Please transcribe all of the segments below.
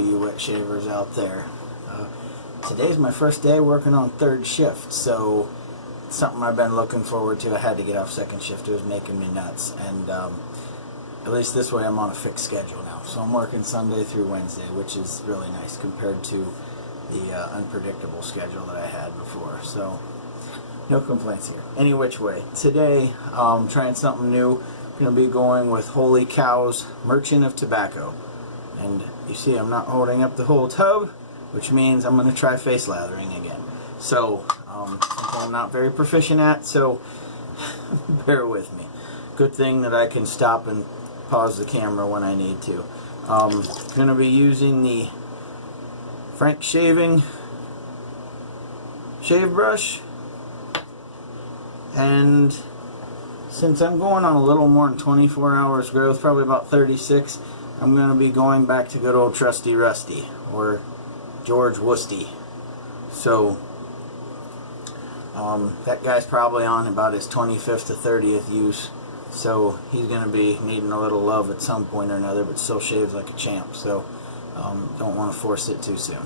all you wet shavers out there. Today's my first day working on third shift, so it's something I've been looking forward to. I had to get off second shift. It was making me nuts, and at least this way I'm on a fixed schedule now. So I'm working Sunday through Wednesday, which is really nice compared to the unpredictable schedule that I had before. So no complaints here. Any which way. Today I'm trying something new. I'm going to be going with Holy Cow's Merchant of Tobacco. And you see I'm not holding up the whole tub, which means I'm going to try face lathering again. So something I'm not very proficient at, so bear with me. Good thing that I can stop and pause the camera when I need to. I'm going to be using the Frank Shaving shave brush, and since I'm going on a little more than 24 hours growth, probably about 36, I'm going to be going back to good old Trusty Rusty, or George Woosty. So that guy's probably on about his 25th to 30th use, so he's going to be needing a little love at some point or another, but still shaves like a champ, so don't want to force it too soon.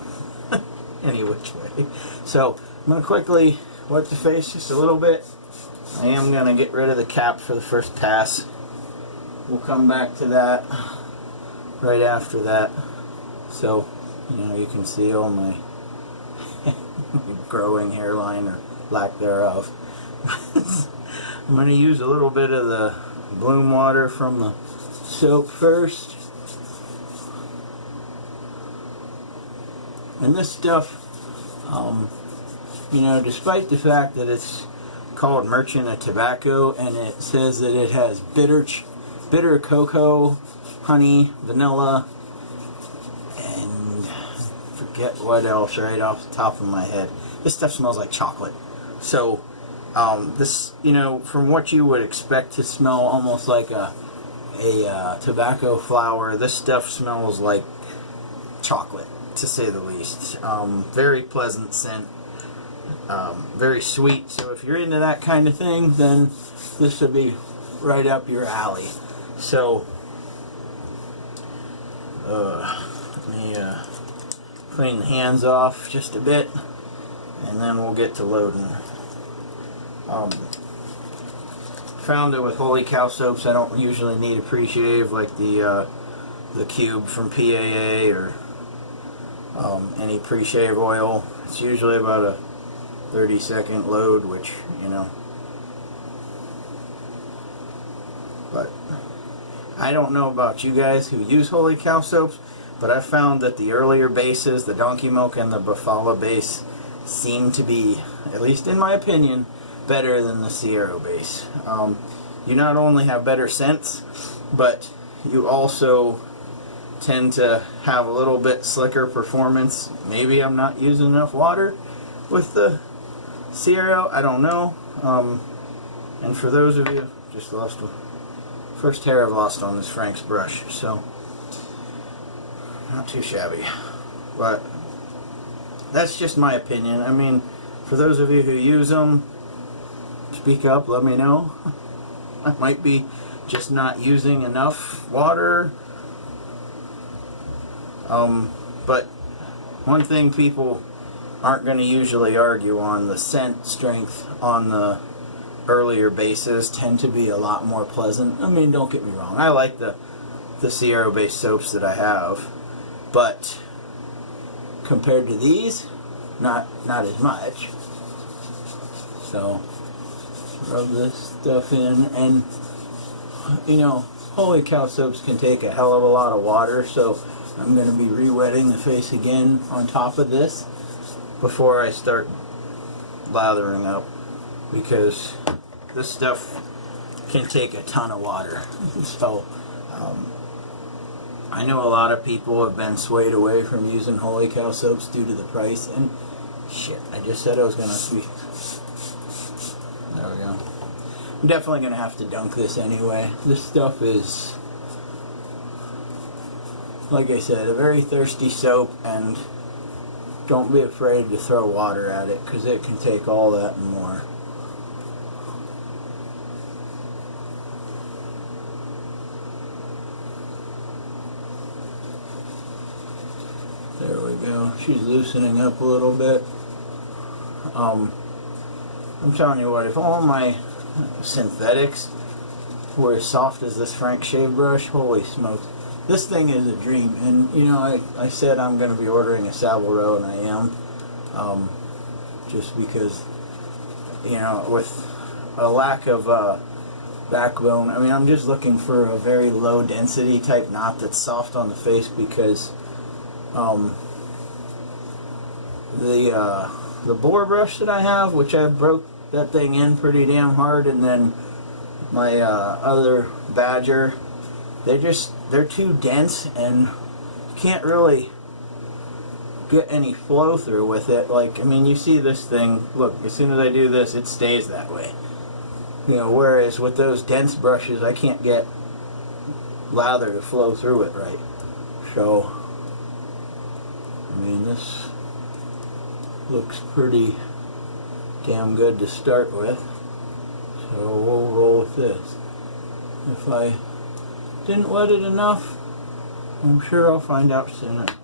Any which way. So I'm going to quickly wet the face just a little bit. I am going to get rid of the cap for the first pass. We'll come back to that right after that. So, you can see all my growing hairline or lack thereof. I'm going to use a little bit of the bloom water from the soap first. And this stuff, despite the fact that it's called Merchant of Tobacco and it says that it has bitter cocoa, honey, vanilla, and forget what else right off the top of my head. This stuff smells like chocolate. So this, from what you would expect to smell almost like a tobacco flower, this stuff smells like chocolate, to say the least. Very pleasant scent, very sweet. So if you're into that kind of thing, then this would be right up your alley. So let me clean the hands off just a bit, and then we'll get to loading. Found it with Holy Cow soaps. I don't usually need a pre-shave like the Cube from PAA or any pre-shave oil. It's usually about a 30-second load, which, but I don't know about you guys who use Holy Cow soaps, but I found that the earlier bases, the Donkey Milk and the Buffalo base, seem to be, at least in my opinion, better than the Sierra base. You not only have better scents, but you also tend to have a little bit slicker performance. Maybe I'm not using enough water with the Sierra, I don't know. And for those of you, just lost first hair I've lost on this Frank's brush, so not too shabby. But that's just my opinion. I mean, for those of you who use them, speak up, let me know. I might be just not using enough water. But one thing people aren't going to usually argue on, the scent strength on the earlier bases tend to be a lot more pleasant. I mean, don't get me wrong, I like the Sierra based soaps that I have, but compared to these, not as much. So rub this stuff in, and Holy Cow soaps can take a hell of a lot of water, so I'm going to be re-wetting the face again on top of this before I start lathering up, because this stuff can take a ton of water. So I know a lot of people have been swayed away from using Holy Cow soaps due to the price, and shit, I just said I was going to sweep. There we go. I'm definitely going to have to dunk this anyway. This stuff is, like I said, a very thirsty soap, and don't be afraid to throw water at it, because it can take all that and more. There we go. She's loosening up a little bit. I'm telling you what, if all my synthetics were as soft as this Frank shave brush, holy smokes. This thing is a dream. And, you know, I said I'm going to be ordering a Savile Row, and I am. Just because, you know, with a lack of backbone, I mean, I'm just looking for a very low density type knot that's soft on the face, because the boar brush that I have, which I broke that thing in pretty damn hard, and then my other Badger, they're too dense, and you can't really get any flow through with it. Like, I mean, you see this thing, look, as soon as I do this, it stays that way. You know, whereas with those dense brushes, I can't get lather to flow through it right. So, I mean, this looks pretty damn good to start with. So we'll roll with this. If I didn't wet it enough, I'm sure I'll find out soon enough.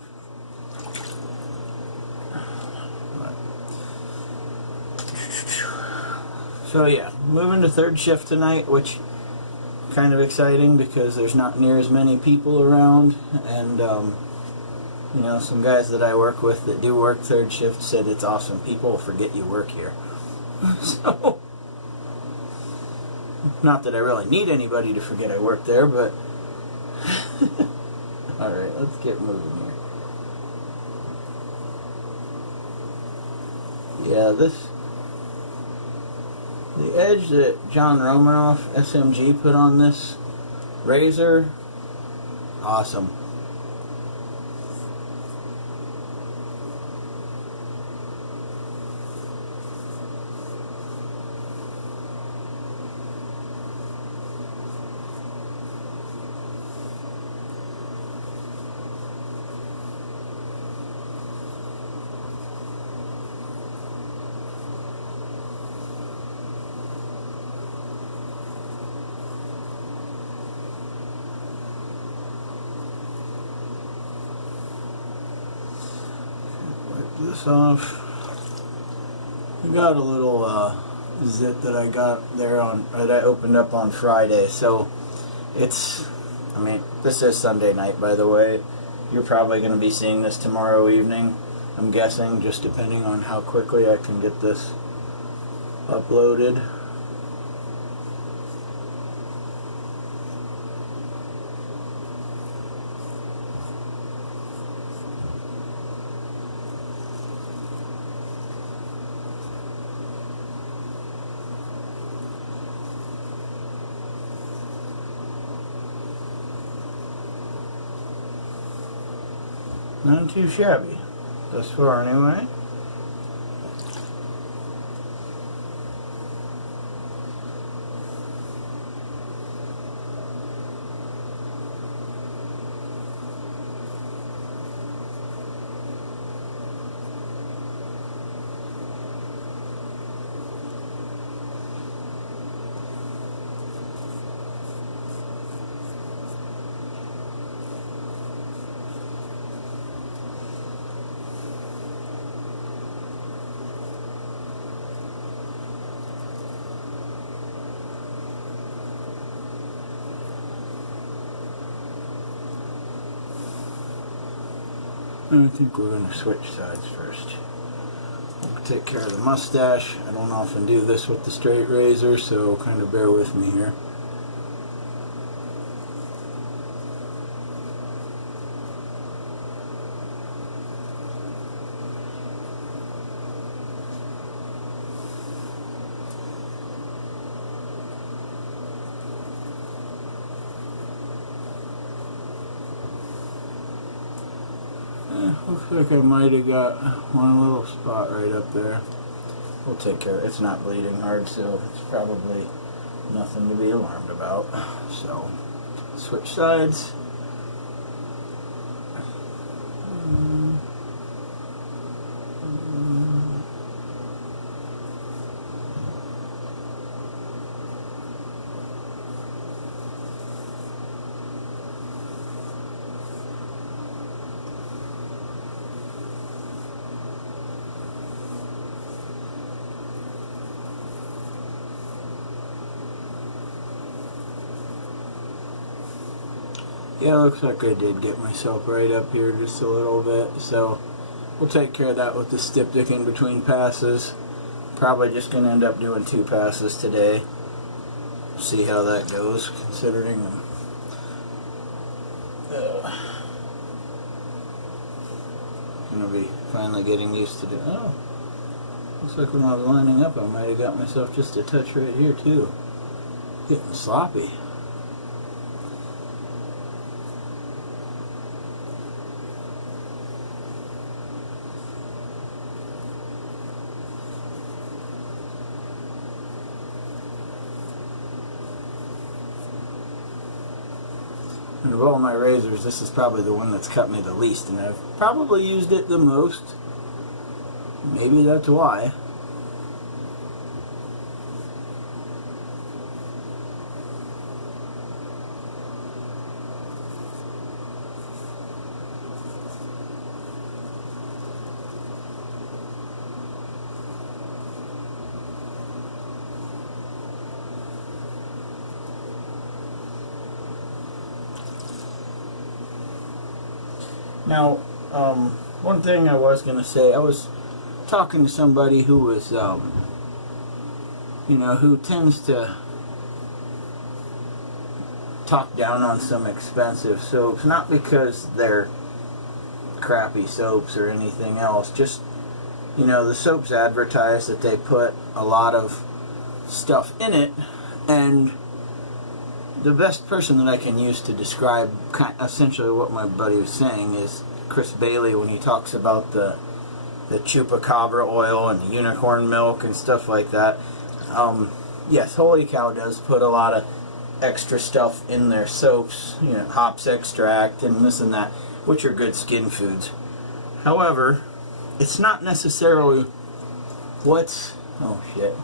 So yeah, moving to third shift tonight, which kind of exciting because there's not near as many people around, and you know, some guys that I work with that do work third shift said it's awesome. People forget you work here. So, not that I really need anybody to forget I work there, but alright, let's get moving here. Yeah, the edge that John Romanoff SMG put on this razor, awesome. This off. I got a little zit that I got there that I opened up on Friday. So it's, I mean, this is Sunday night, by the way. You're probably going to be seeing this tomorrow evening, I'm guessing, just depending on how quickly I can get this uploaded. Not too shabby, thus far anyway. I think we're going to switch sides first. We'll take care of the mustache. I don't often do this with the straight razor, so kind of bear with me here. Looks like I might have got one little spot right up there. We'll take care of it. It's not bleeding hard, so it's probably nothing to be alarmed about. So, switch sides. Yeah, looks like I did get my soap right up here just a little bit, so we'll take care of that with the styptic in between passes. Probably just going to end up doing 2 passes today. See how that goes, considering I'm going to be finally getting used to it. Oh, looks like when I was lining up I might have got myself just a touch right here too. Getting sloppy. And of all my razors, this is probably the one that's cut me the least, and I've probably used it the most. Maybe that's why. Now, one thing I was going to say, I was talking to somebody who was, you know, who tends to talk down on some expensive soaps, not because they're crappy soaps or anything else, just, you know, the soaps advertise that they put a lot of stuff in it, and the best person that I can use to describe essentially what my buddy was saying is Chris Bailey, when he talks about the chupacabra oil and the unicorn milk and stuff like that. Yes, Holy Cow does put a lot of extra stuff in their soaps, you know, hops extract and this and that, which are good skin foods. However, it's not necessarily what's, oh shit,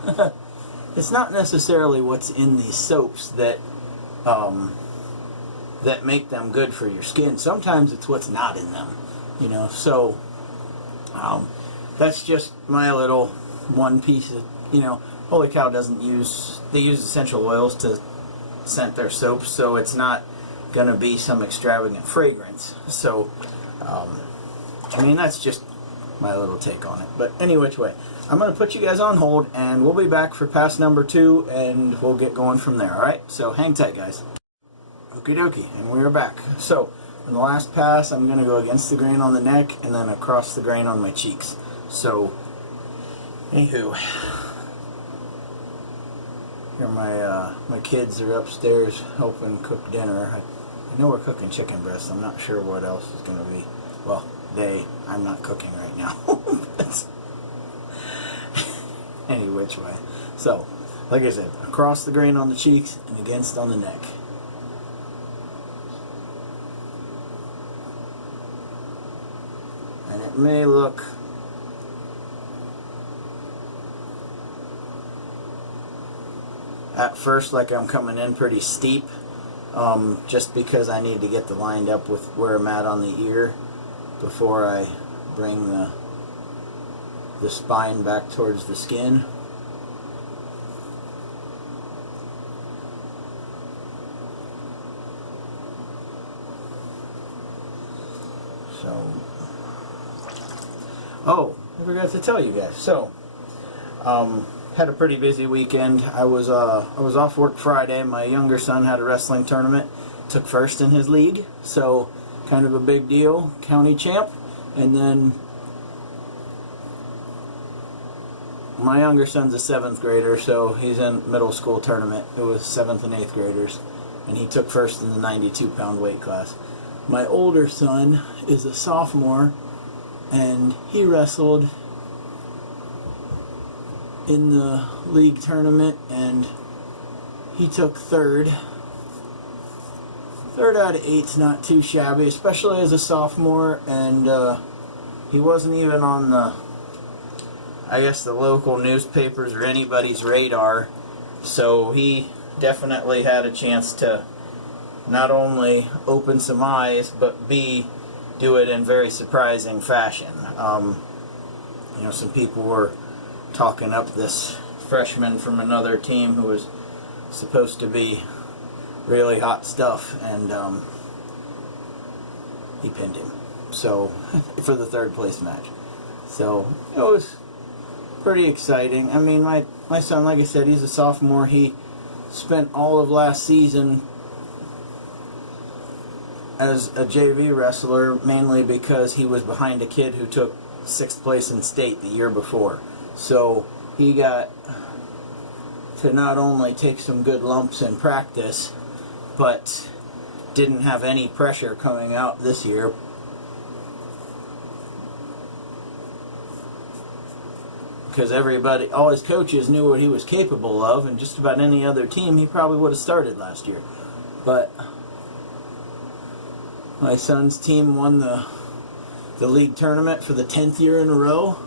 it's not necessarily what's in these soaps that that make them good for your skin. Sometimes it's what's not in them, you know. So that's just my little one piece of, you know, Holy Cow doesn't use, they use essential oils to scent their soaps, so it's not gonna be some extravagant fragrance. So I mean, that's just my little take on it. But any which way, I'm gonna put you guys on hold and we'll be back for pass number 2 and we'll get going from there. Alright, so hang tight, guys. Okie dokie, and we're back. So in the last pass, I'm going to go against the grain on the neck and then across the grain on my cheeks. So, anywho, here my kids are upstairs helping cook dinner. I know we're cooking chicken breasts. I'm not sure what else is going to be. Well, I'm not cooking right now. But any which way. So, like I said, across the grain on the cheeks and against on the neck. And it may look at first like I'm coming in pretty steep, just because I need to get the lined up with where I'm at on the ear before I bring the spine back towards the skin. So, oh, I forgot to tell you guys. So, had a pretty busy weekend. I was off work Friday. My younger son had a wrestling tournament, took first in his league, so kind of a big deal, county champ. And then my younger son's a 7th grader, so he's in middle school tournament. It was 7th and 8th graders, and he took first in the 92-pound weight class. My older son is a sophomore, and he wrestled in the league tournament, and he took third. Third out of 8's not too shabby, especially as a sophomore, and he wasn't even on the, I guess, the local newspapers or anybody's radar, so he definitely had a chance to not only open some eyes, but B, do it in very surprising fashion. You know, some people were talking up this freshman from another team who was supposed to be really hot stuff, and he pinned him. So for the third place match. So it was pretty exciting. I mean, my son, like I said, he's a sophomore. He spent all of last season as a JV wrestler, mainly because he was behind a kid who took 6th place in state the year before. So he got to not only take some good lumps in practice, but didn't have any pressure coming out this year. Because everybody, all his coaches knew what he was capable of, and just about any other team he probably would have started last year. But my son's team won the league tournament for the 10th year in a row,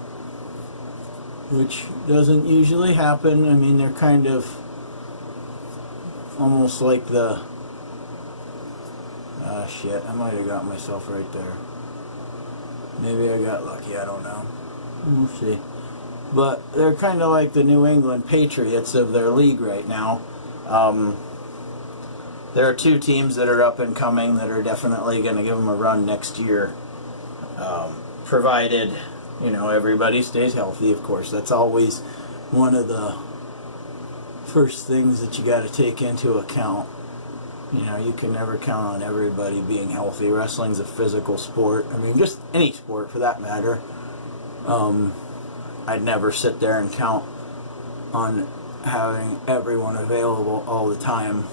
which doesn't usually happen. I mean, they're kind of almost like the... Ah, shit, I might have got myself right there. Maybe I got lucky, I don't know. We'll see. But they're kind of like the New England Patriots of their league right now. There are 2 teams that are up and coming that are definitely going to give them a run next year. Provided, you know, everybody stays healthy, of course. That's always one of the first things that you got to take into account. You know, you can never count on everybody being healthy. Wrestling's a physical sport. I mean, just any sport for that matter. I'd never sit there and count on having everyone available all the time.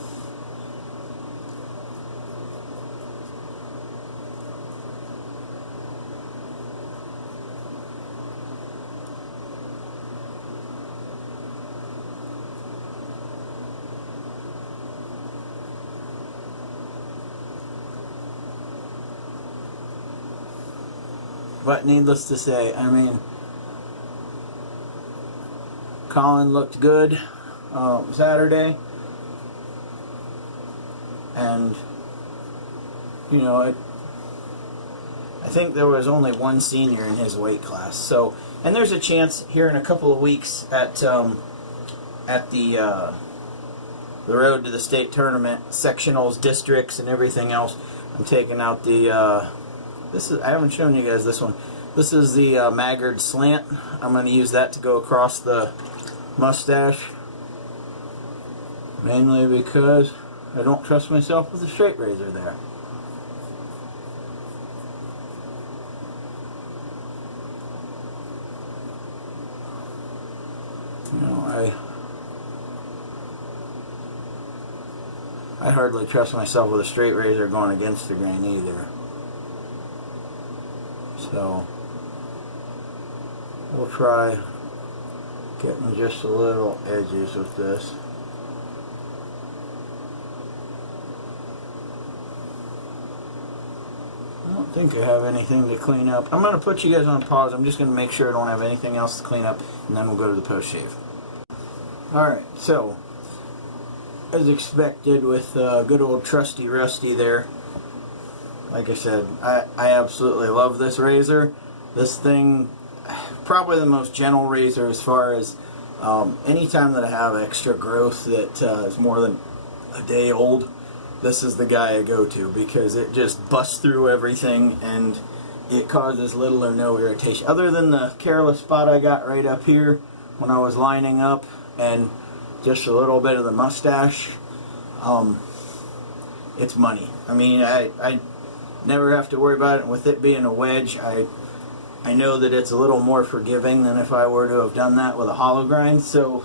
But needless to say, I mean, Colin looked good Saturday, and you know, I think there was only one senior in his weight class. So, and there's a chance here in a couple of weeks at the road to the state tournament, sectionals, districts, and everything else. I'm taking out the I haven't shown you guys this one. This is the Maggard slant. I'm going to use that to go across the mustache, mainly because I don't trust myself with a straight razor there. You know, I hardly trust myself with a straight razor going against the grain either. So we'll try getting just a little edges with this. I don't think I have anything to clean up. I'm going to put you guys on pause. I'm just going to make sure I don't have anything else to clean up, and then we'll go to the post shave. Alright, so as expected with good old trusty Rusty there. Like I said, I absolutely love this razor. This thing, probably the most gentle razor as far as anytime that I have extra growth that is more than a day old, this is the guy I go to, because it just busts through everything and it causes little or no irritation. Other than the careless spot I got right up here when I was lining up and just a little bit of the mustache, it's money. I mean, I never have to worry about it. With it being a wedge, I know that it's a little more forgiving than if I were to have done that with a hollow grind. So,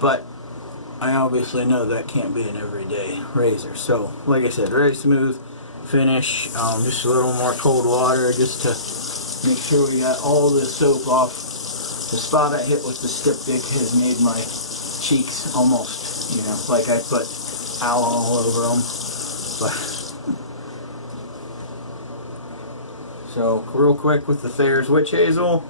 but I obviously know that can't be an everyday razor. So, like I said, very smooth finish. Just a little more cold water just to make sure we got all the soap off. The spot I hit with the styptic has made my cheeks almost, you know, like I put aloe all over them. But so real quick with the Thayer's Witch Hazel.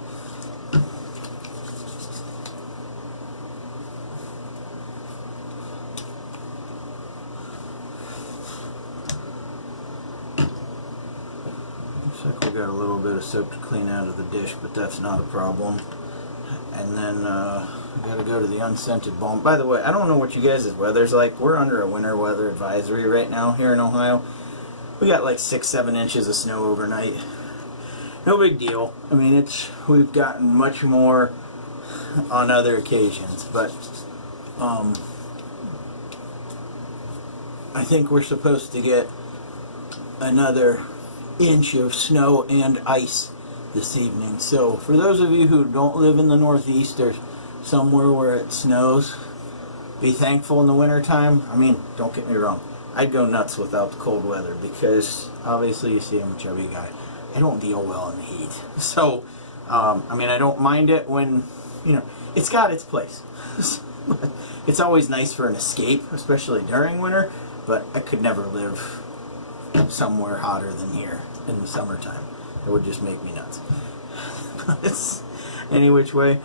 Looks like we got a little bit of soap to clean out of the dish, but that's not a problem. And then we gotta go to the unscented balm. By the way, I don't know what you guys' weather's like. We're under a winter weather advisory right now here in Ohio. we got like 6-7 inches of snow overnight. No big deal. I mean, we've gotten much more on other occasions, but I think we're supposed to get another inch of snow and ice this evening. So for those of you who don't live in the Northeast or somewhere where it snows, be thankful in the wintertime. I mean, don't get me wrong, I'd go nuts without the cold weather, because obviously you see I'm a chubby guy. I don't deal well in the heat. So I mean, I don't mind it when, you know, it's got its place. It's always nice for an escape, especially during winter, but I could never live somewhere hotter than here in the summertime. It would just make me nuts. Any which way,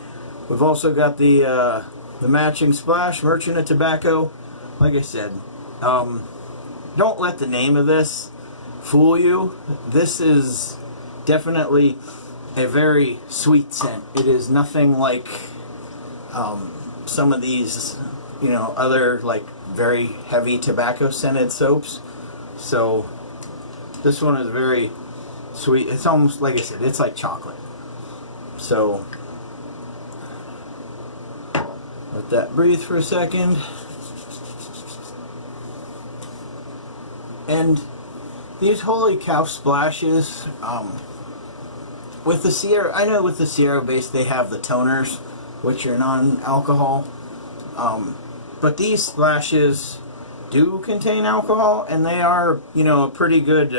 we've also got the matching splash, Merchant of Tobacco. Like I said, don't let the name of this fool you. This is definitely a very sweet scent. It is nothing like some of these, you know, other like very heavy tobacco scented soaps. So this one is very sweet. It's almost, like I said, it's like chocolate. So let that breathe for a second. And these holy cow splashes, with the Sierra, I know with the Sierra base they have the toners, which are non-alcohol, but these splashes do contain alcohol, and they are, you know, a pretty good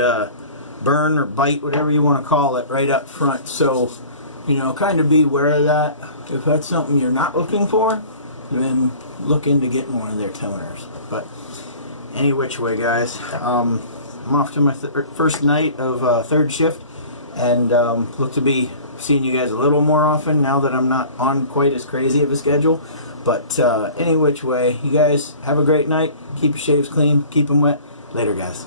burn or bite, whatever you want to call it, right up front. So, you know, kind of be aware of that. If that's something you're not looking for, then look into getting one of their toners. But any which way, guys, I'm off to my first night of third shift, and look to be seeing you guys a little more often now that I'm not on quite as crazy of a schedule. But any which way, you guys have a great night. Keep your shaves clean, keep them wet. Later, guys.